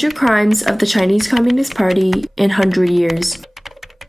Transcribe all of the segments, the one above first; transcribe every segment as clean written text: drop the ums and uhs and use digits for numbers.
100 Crimes of the Chinese Communist Party in 100 Years.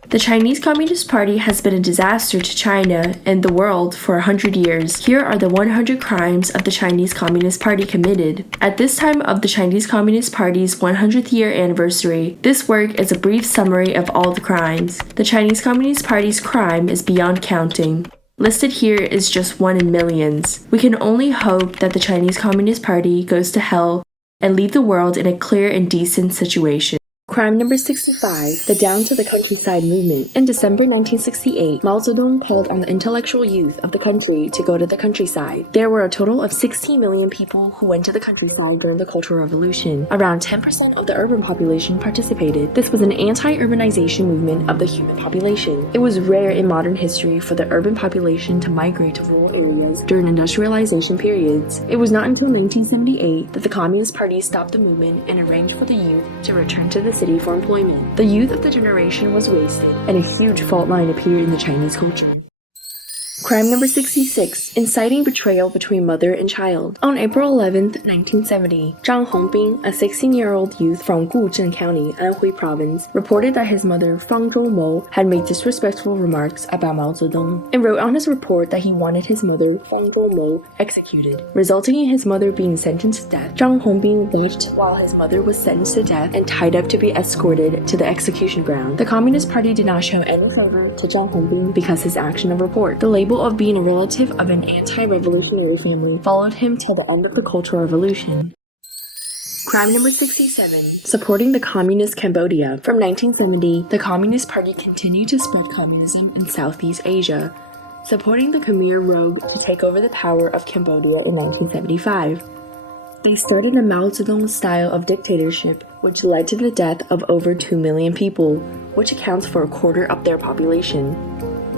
The Chinese Communist Party has been a disaster to China and the world for 100 years. Here are the 100 crimes of the Chinese Communist Party committed. At this time of the Chinese Communist Party's 100th year anniversary, this work is a brief summary of all the crimes. The Chinese Communist Party's crime is beyond counting. Listed here is just one in millions. We can only hope that the Chinese Communist Party goes to hell and leave the world in a clear and decent situation. Crime number 65, the Down to the Countryside movement. In December 1968, Mao Zedong called on the intellectual youth of the country to go to the countryside. There were a total of 16 million people who went to the countryside during the Cultural Revolution. Around 10% of the urban population participated. This was an anti-urbanization movement of the human population. It was rare in modern history for the urban population to migrate to rural areas during industrialization periods. It was not until 1978 that the Communist Party stopped the movement and arranged for the youth to return to the city for employment. The youth of the generation was wasted, and a huge fault line appeared in the Chinese culture. Crime number 66, inciting betrayal between mother and child. On April 11, 1970, Zhang Hongbin, a 16-year-old youth from Guzheng County, Anhui Province, reported that his mother, Fang Zhoumo, had made disrespectful remarks about Mao Zedong, and wrote on his report that he wanted his mother, Fang Zhoumo, executed, resulting in his mother being sentenced to death. Zhang Hongbin watched while his mother was sentenced to death and tied up to be escorted to the execution ground. The Communist Party did not show any favor to Zhang Hongbin because his action of report. The label of being a relative of an anti-revolutionary family followed him till the end of the Cultural Revolution. Crime number 67, supporting the Communist Cambodia. From 1970, the Communist Party continued to spread communism in Southeast Asia, supporting the Khmer Rouge to take over the power of Cambodia in 1975. They started a Mao Zedong style of dictatorship, which led to the death of over 2 million people, which accounts for a quarter of their population.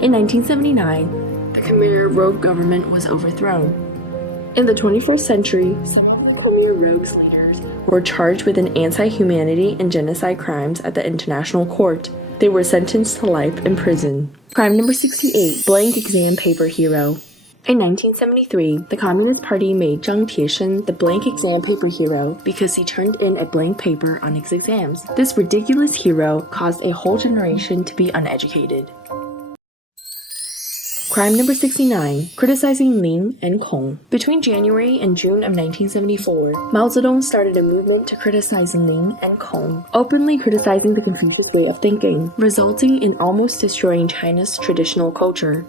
In 1979, the Khmer Rouge government was overthrown. In the 21st century, some Khmer Rouge's leaders were charged with an anti-humanity and genocide crimes at the International Court. They were sentenced to life in prison. Crime number 68, blank exam paper hero. In 1973, the Communist Party made Zhang Tieshen the blank exam paper hero because he turned in a blank paper on his exams. This ridiculous hero caused a whole generation to be uneducated. Crime number 69, criticizing Ling and Kong. Between January and June of 1974, Mao Zedong started a movement to criticize Ling and Kong, openly criticizing the Confucius way of thinking, resulting in almost destroying China's traditional culture.